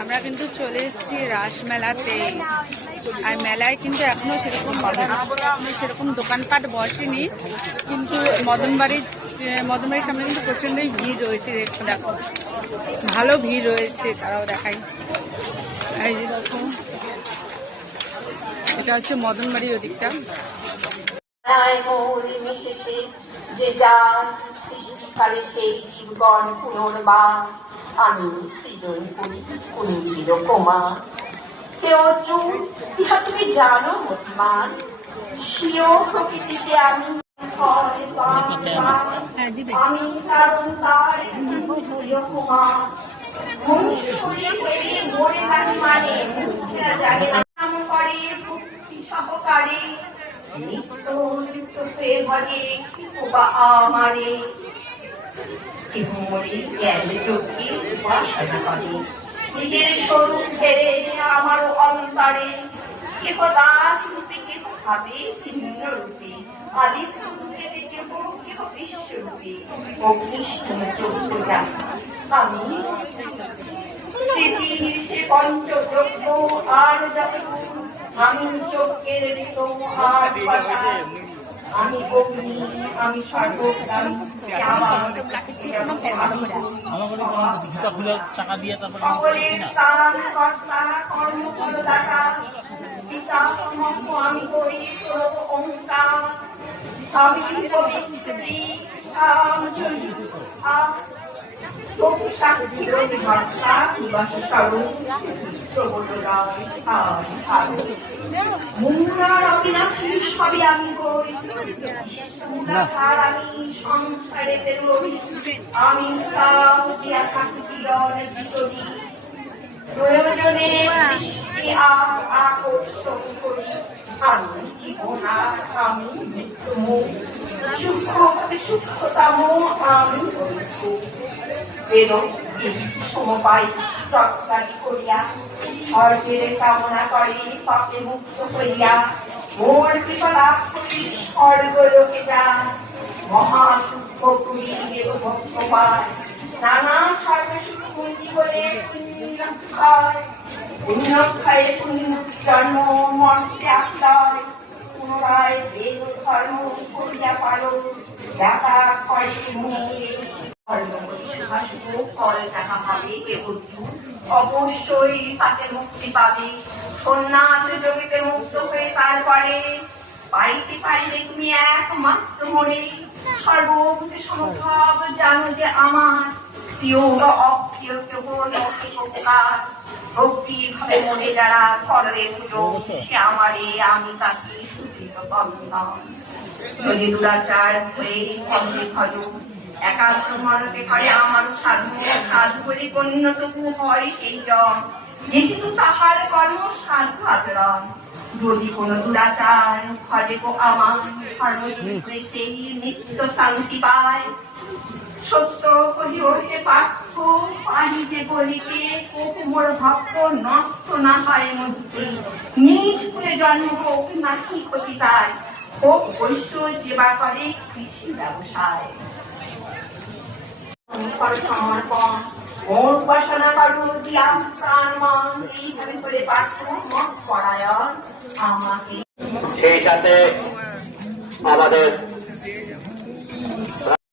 আমরা কিন্তু চলে এসেছি রাসমেলাতে। আর মেলায় কিন্তু এখনো সেরকম সেরকম দোকানপাট বসেনি, কিন্তু মদনবাড়ির সামনে কিন্তু প্রচণ্ডই ভিড় রয়েছে। দেখো ভালো ভিড় রয়েছে, তারাও দেখাই। এই যে দেখো, এটা হচ্ছে মদনবাড়ির ওদিকটা। যে যান সৃষ্টিকালে সেই জীবগণ পুনর্বার আমি সৃজন করি পুনর্বির কোমা। হে অর্জুন, ইহা তুমি জানো মতিমান, স্বীয় প্রকৃতিতে আমি আমি কারণ তার কুমার। মনুষ্য মরে থাকি মানে জানে না করে ভক্তি সহকারে নিত্য নিত্য হয়ে ভজে বা আমারে মরে গেলে চোখে উপাসনা করে নিজের স্বরূপ ফেরে আমার অন্তরে। কেহ দাস রূপে কেহ ভাবে ভিন্ন রূপে আদিত্য রূপে কেহ কেহ বিশ্বরূপে অগ্নিষ্ঠম চোদ্দ জানা আমি স্মৃতির সে পঞ্চযজ্ঞ আর যত আমি চোখের ঋতম আর পাতায় আমি অগ্নি আমি সর্বপ্রাণ আমি করি অহংকার আমি সবই আমি করি আমি সংসারে বেরোই আমি প্রয়োজনে সৃষ্টি আর আকর্ষণ করি আমি জীবন আর আমি মৃত্যুমুখ সূক্ষ্মতম আমি সমবায় চটকারি করিয়া স্বর্গের কামনা করে পাপে মুক্ত হইয়া মোর কৃপা লাভ করি স্বর্গলোকে যান মহাসূক্ষ্ম পুরী ভক্ত পায় নানা সর্বসুখ জীবনে পুণ্যক্ষয়ে পুণ্যজন্ম মর্তে আশ্রয় পুনরায় দেহ ধর্ম করিয়া পালন দেখা করে ফল দেখা পাবে অবশ্যই তাকে মুক্তি পাবে। সন্ন্যাস জগতে মুক্ত হয়ে তারপরে পাইতে পারিলে তুমি একমাত্র মনে সর্বভূতে সমভাব জানো যে আমার প্রিয় অপ্রিয় কেবল অপকার ভক্তি ভাবে মনে যারা করে পুজো সে আমারে আমি তাকে সুকৃত বন্ধন। যদি দুরাচার হয়ে ভজে ভজন একাগ্র মনকে করে আমার সাধু সাধু বলে গণ্য তবু হয় সেই জন যেহেতু তাহার কর্ম সাধু আচরণ। যদি কোনো দুরাচার ভজে আমার সর্বশীঘ্রে সেই নিত্য শান্তি পায়। সত্য কহিও হে পার্থ পারি যে বলিতে মোর ভক্ত নষ্ট না হয় মধ্যে নিজ করে জন্ম হোক নাকি ক্ষতি তার হোক বৈশ্য যেবা করে কৃষি ব্যবসায়। সমর্পণ মোর উপাসনা করু দিলাম প্রাণ মন এইভাবে করে পার্থ মত পরায়ণ আমাকে। সেই সাথে আমাদের